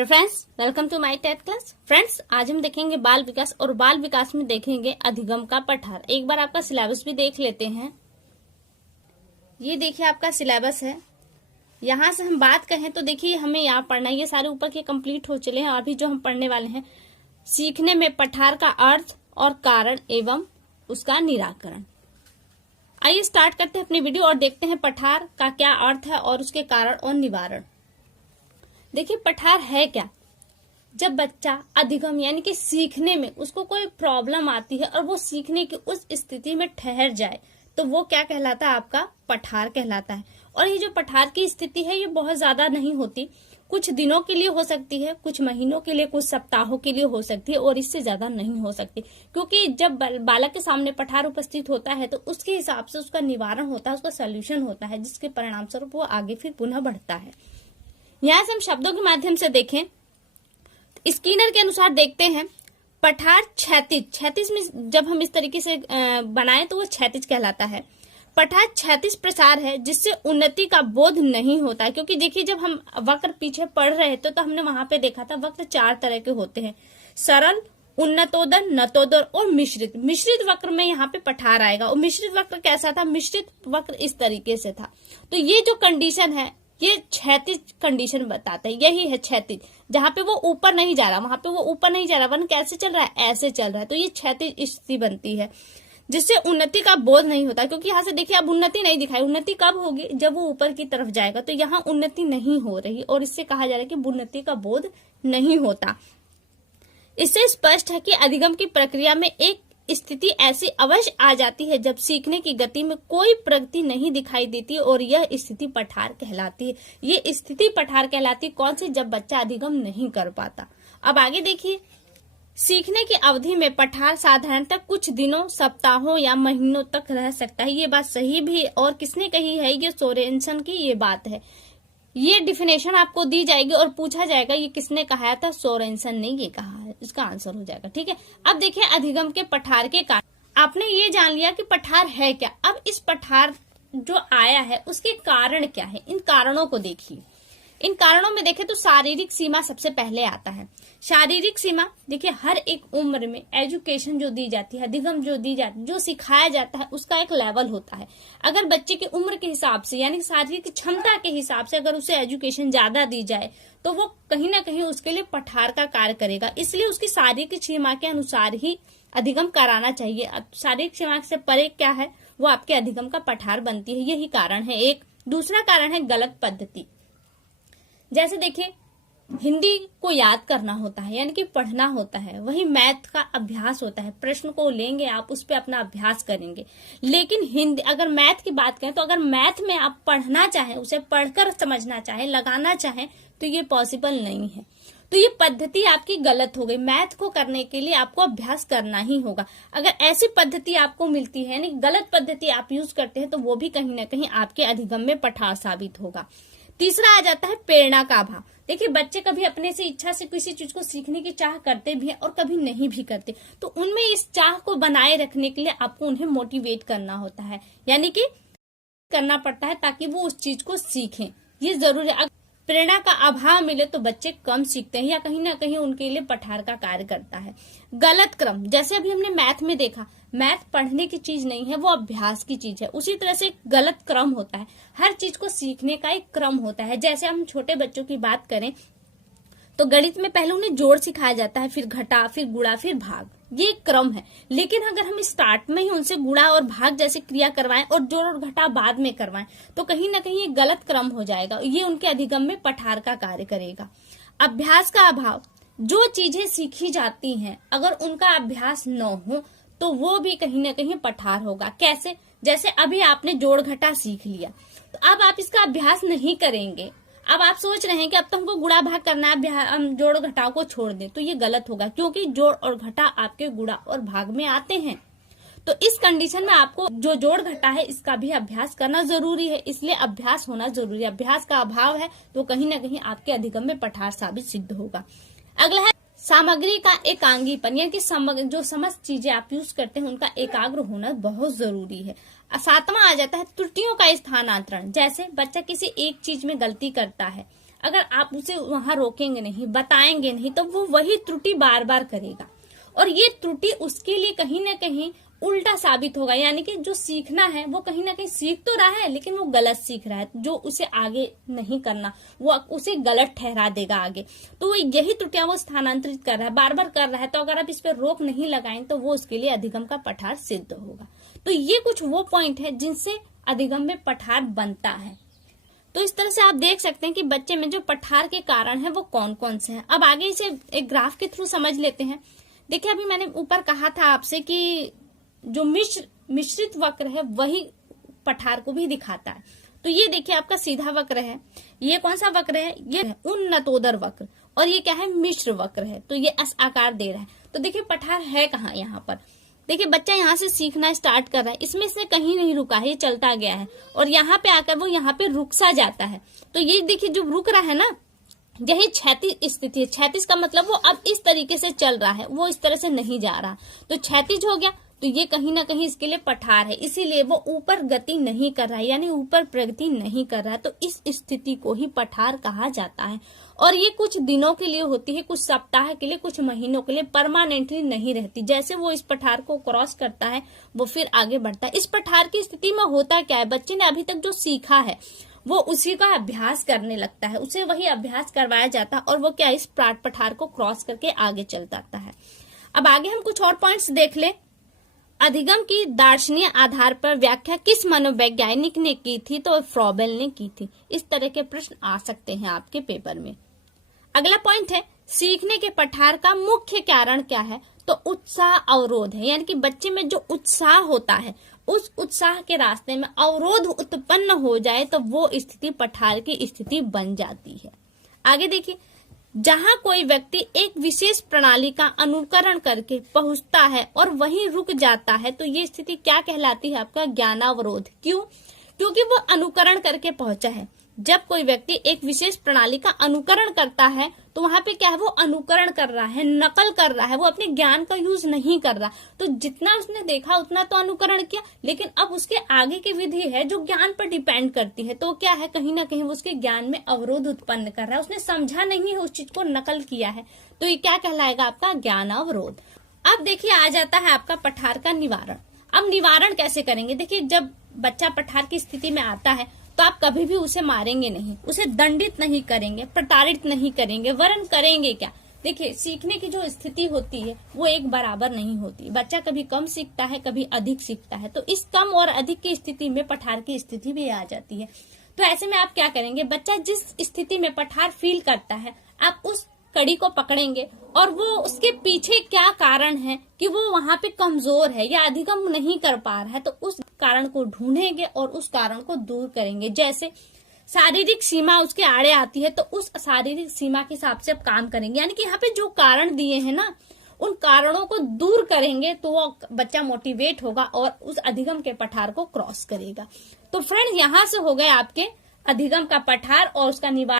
Hello friends, welcome to my TET class. Friends, आज हम देखेंगे बाल विकास और बाल विकास में देखेंगे अधिगम का पठार। एक बार आपका सिलेबस भी देख लेते हैं। ये देखिए आपका सिलेबस है। यहाँ से हम बात करें तो देखिए हमें यहाँ पढ़ना है, ये सारे ऊपर के कंप्लीट हो चले हैं। अभी जो हम पढ़ने वाले हैं, सीखने में पठार का अर्थ और कारण एवं उसका निराकरण। आइए स्टार्ट करते हैं अपनी वीडियो और देखते हैं पठार का क्या अर्थ है और उसके कारण और निवारण। देखिए पठार है क्या। जब बच्चा अधिगम यानी कि सीखने में उसको कोई प्रॉब्लम आती है और वो सीखने की उस स्थिति में ठहर जाए तो वो क्या कहलाता है, आपका पठार कहलाता है। और ये जो पठार की स्थिति है ये बहुत ज्यादा नहीं होती, कुछ दिनों के लिए हो सकती है, कुछ महीनों के लिए, कुछ सप्ताहों के लिए हो सकती है और इससे ज्यादा नहीं हो सकती। क्योंकि जब बालक के सामने पठार उपस्थित होता है तो उसके हिसाब से उसका निवारण होता है, उसका सोल्यूशन होता है, जिसके परिणाम स्वरूप वो आगे फिर पुनः बढ़ता है। यहाँ से हम शब्दों के माध्यम से देखें, स्किनर के अनुसार देखते हैं पठार क्षैतिज में जब हम इस तरीके से बनाएं तो वो क्षैतिज कहलाता है। पठार क्षैतिज प्रसार है जिससे उन्नति का बोध नहीं होता है। क्योंकि देखिए जब हम वक्र पीछे पढ़ रहे थे तो हमने वहां पे देखा था वक्र 4 तरह के होते हैं, सरल, उन्नतोदर, नतोदर और मिश्रित। मिश्रित वक्र में यहाँ पे पठार आएगा। और मिश्रित वक्र कैसा था, मिश्रित वक्र इस तरीके से था। तो ये जो कंडीशन है ये क्षैतिज कंडीशन बताता है, यही है क्षैतिज, जहां पे वो ऊपर नहीं जा रहा, वहां पे वो ऊपर नहीं जा रहा, वरन कैसे चल रहा है, ऐसे चल रहा है। तो ये क्षैतिज स्थिति बनती है जिससे उन्नति का बोध नहीं होता। क्योंकि यहाँ से देखिए अब उन्नति नहीं दिखाई, उन्नति कब होगी, जब वो ऊपर की तरफ जाएगा। तो यहाँ उन्नति नहीं हो रही और इससे कहा जा रहा है कि उन्नति का बोध नहीं होता। इससे स्पष्ट है कि अधिगम की प्रक्रिया में एक स्थिति ऐसी अवश्य आ जाती है जब सीखने की गति में कोई प्रगति नहीं दिखाई देती और यह स्थिति पठार कहलाती है। ये स्थिति पठार कहलाती है कौन सी, जब बच्चा अधिगम नहीं कर पाता। अब आगे देखिए, सीखने की अवधि में पठार साधारणतः कुछ दिनों, सप्ताहों या महीनों तक रह सकता है। ये बात सही भी और किसने कही है, ये सोरेनसन की ये बात है। ये डिफिनेशन आपको दी जाएगी और पूछा जाएगा ये किसने कहा था, सोरेनसन ने ये कहा है, इसका आंसर हो जाएगा। ठीक है, अब देखिए अधिगम के पठार के कारण। आपने ये जान लिया कि पठार है क्या। अब इस पठार जो आया है उसके कारण क्या है, इन कारणों को देखिए। इन कारणों में देखें तो शारीरिक सीमा सबसे पहले आता है। शारीरिक सीमा देखिए, हर एक उम्र में एजुकेशन जो दी जाती है, अधिगम जो दी जाती है, जो सिखाया जाता है, उसका एक लेवल होता है। अगर बच्चे की उम्र के हिसाब से यानी शारीरिक क्षमता के हिसाब से अगर उसे एजुकेशन ज्यादा दी जाए तो वो कहीं ना कहीं उसके लिए पठार का कार्य करेगा। इसलिए उसकी शारीरिक सीमा के अनुसार ही अधिगम कराना चाहिए। शारीरिक सीमा से परे क्या है, वो आपके अधिगम का पठार बनती है। यही कारण है एक। दूसरा कारण है गलत पद्धति। जैसे देखिए, हिंदी को याद करना होता है यानी कि पढ़ना होता है, वही मैथ का अभ्यास होता है। प्रश्न को लेंगे आप, उस पे अपना अभ्यास करेंगे। लेकिन हिंदी, अगर मैथ की बात करें तो अगर मैथ में आप पढ़ना चाहें, उसे पढ़कर समझना चाहें, लगाना चाहें, तो ये पॉसिबल नहीं है। तो ये पद्धति आपकी गलत हो गई। मैथ को करने के लिए आपको अभ्यास करना ही होगा। अगर ऐसी पद्धति आपको मिलती है यानी गलत पद्धति आप यूज करते हैं तो वो भी कहीं ना कहीं आपके अधिगम में पठार साबित होगा। तीसरा आ जाता है प्रेरणा का अभाव। देखिए बच्चे कभी अपने से इच्छा से किसी चीज को सीखने की चाह करते भी हैं और कभी नहीं भी करते। तो उनमें इस चाह को बनाए रखने के लिए आपको उन्हें मोटिवेट करना होता है, यानी कि करना पड़ता है ताकि वो उस चीज को सीखें। ये जरूरी है। अगर प्रेरणा का अभाव मिले तो बच्चे कम सीखते हैं या कहीं ना कहीं उनके लिए पठार का कार्य करता है। गलत क्रम, जैसे अभी हमने मैथ में देखा, मैथ पढ़ने की चीज नहीं है, वो अभ्यास की चीज है। उसी तरह से गलत क्रम होता है। हर चीज को सीखने का एक क्रम होता है। जैसे हम छोटे बच्चों की बात करें तो गणित में पहले उन्हें जोड़ सिखाया जाता है, फिर घटा, फिर गुणा, फिर भाग। ये क्रम है। लेकिन अगर हम स्टार्ट में ही उनसे गुणा और भाग जैसे क्रिया करवाएं और जोड़ और घटा बाद में करवाएं तो कहीं ना कहीं ये गलत क्रम हो जाएगा। ये उनके अधिगम में पठार का कार्य करेगा। अभ्यास का अभाव, जो चीजें सीखी जाती हैं अगर उनका अभ्यास न हो तो वो भी कहीं ना कहीं पठार होगा। कैसे, जैसे अभी आपने जोड़ घटा सीख लिया तो अब आप इसका अभ्यास नहीं करेंगे। अब आप सोच रहे हैं कि अब तो हमको गुणा भाग करना है, हम जोड़ घटाओ को छोड़ दें, तो ये गलत होगा। क्योंकि जोड़ और घटा आपके गुणा और भाग में आते हैं। तो इस कंडीशन में आपको जो जोड़ घटा है इसका भी अभ्यास करना जरूरी है। इसलिए अभ्यास होना जरूरी है। अभ्यास का अभाव है तो कहीं ना कहीं आपके अधिगम में पठार साबित सिद्ध होगा। अगला है सामग्री का एकांगीपन, यानी कि जो समस्त चीजें आप यूज करते हैं उनका एकाग्र होना बहुत जरूरी है। 7वां आ जाता है त्रुटियों का स्थानांतरण। जैसे बच्चा किसी एक चीज में गलती करता है, अगर आप उसे वहां रोकेंगे नहीं, बताएंगे नहीं, तो वो वही त्रुटि बार बार करेगा और ये त्रुटि उसके लिए कहीं ना कहीं उल्टा साबित होगा। यानी कि जो सीखना है वो कहीं ना कहीं सीख तो रहा है लेकिन वो गलत सीख रहा है, जो उसे आगे नहीं करना वो उसे गलत ठहरा देगा आगे। तो वो यही त्रुटियां वो स्थानांतरित कर रहा है, बार बार कर रहा है। तो अगर आप इस पर रोक नहीं लगाएं तो वो उसके लिए अधिगम का पठार सिद्ध होगा। तो ये कुछ वो पॉइंट है जिनसे अधिगम में पठार बनता है। तो इस तरह से आप देख सकते हैं कि बच्चे में जो पठार के कारण है वो कौन कौन से हैं। अब आगे इसे एक ग्राफ के थ्रू समझ लेते हैं। देखिए, अभी मैंने ऊपर कहा था आपसे कि जो मिश्रित वक्र है वही पठार को भी दिखाता है। तो ये देखिए आपका सीधा वक्र है, ये कौन सा वक्र है, ये उन्नतोदर वक्र, और ये क्या है, मिश्र वक्र है। तो ये एस आकार दे रहा है। तो देखिए पठार है कहाँ, यहाँ पर देखिए बच्चा यहाँ से सीखना स्टार्ट कर रहा है, इसमें से कहीं नहीं रुका है, ये चलता गया है और यहाँ पे आकर वो यहाँ पे रुक सा जाता है। तो ये देखिए जो रुक रहा है ना, यही क्षैतिज स्थिति है। क्षैतिज का मतलब वो अब इस तरीके से चल रहा है, वो इस तरह से नहीं जा रहा, तो क्षैतिज हो गया। तो ये कहीं ना कहीं इसके लिए पठार है, इसीलिए वो ऊपर गति नहीं कर रहा है, यानी ऊपर प्रगति नहीं कर रहा है। तो इस स्थिति को ही पठार कहा जाता है। और ये कुछ दिनों के लिए होती है, कुछ सप्ताह के लिए, कुछ महीनों के लिए, परमानेंटली नहीं रहती। जैसे वो इस पठार को क्रॉस करता है वो फिर आगे बढ़ता है। इस पठार की स्थिति में होता क्या है, बच्चे ने अभी तक जो सीखा है वो उसी का अभ्यास करने लगता है, उसे वही अभ्यास करवाया जाता है और वो क्या इस पठार को क्रॉस करके आगे चल जाता है। अब आगे हम कुछ और पॉइंट्स देख ले। अधिगम की दार्शनिक आधार पर व्याख्या किस मनोवैज्ञानिक ने की थी, तो फ्रॉबेल ने की थी। इस तरह के प्रश्न आ सकते हैं आपके पेपर में। अगला पॉइंट है, सीखने के पठार का मुख्य कारण क्या है, तो उत्साह अवरोध है। यानी कि बच्चे में जो उत्साह होता है उस उत्साह के रास्ते में अवरोध उत्पन्न हो जाए तो वो स्थिति पठार की स्थिति बन जाती है। आगे देखिए, जहां कोई व्यक्ति एक विशेष प्रणाली का अनुकरण करके पहुंचता है और वहीं रुक जाता है तो ये स्थिति क्या कहलाती है, आपका ज्ञानावरोध। क्यों? क्योंकि वो अनुकरण करके पहुंचा है। जब कोई व्यक्ति एक विशेष प्रणाली का अनुकरण करता है तो वहां पे क्या है, वो अनुकरण कर रहा है, नकल कर रहा है, वो अपने ज्ञान का यूज नहीं कर रहा। तो जितना उसने देखा उतना तो अनुकरण किया, लेकिन अब उसके आगे की विधि है जो ज्ञान पर डिपेंड करती है, तो क्या है, कहीं ना कहीं वो उसके ज्ञान में अवरोध उत्पन्न कर रहा है। उसने समझा नहीं है, उस चीज को नकल किया है, तो ये क्या कहलाएगा, आपका ज्ञान अवरोध। अब देखिए आ जाता है आपका पठार का निवारण। अब निवारण कैसे करेंगे, देखिए जब बच्चा पठार की स्थिति में आता है तो आप कभी भी उसे मारेंगे नहीं, उसे दंडित नहीं करेंगे, प्रताड़ित नहीं करेंगे, वरन करेंगे क्या। देखिए सीखने की जो स्थिति होती है वो एक बराबर नहीं होती। बच्चा कभी कम सीखता है, कभी अधिक सीखता है। तो इस कम और अधिक की स्थिति में पठार की स्थिति भी आ जाती है। तो ऐसे में आप क्या करेंगे, बच्चा जिस स्थिति में पठार फील करता है आप उस कड़ी को पकड़ेंगे और वो उसके पीछे क्या कारण है कि वो वहां पे कमजोर है या अधिगम नहीं कर पा रहा है, तो उस कारण को ढूंढेंगे और उस कारण को दूर करेंगे। जैसे शारीरिक सीमा उसके आड़े आती है तो उस शारीरिक सीमा के हिसाब से आप काम करेंगे। यानी कि यहाँ पे जो कारण दिए हैं ना, उन कारणों को दूर करेंगे तो वो बच्चा मोटिवेट होगा और उस अधिगम के पठार को क्रॉस करेगा। तो फ्रेंड्स, यहाँ से हो गए आपके अधिगम का पठार और उसका निवारण।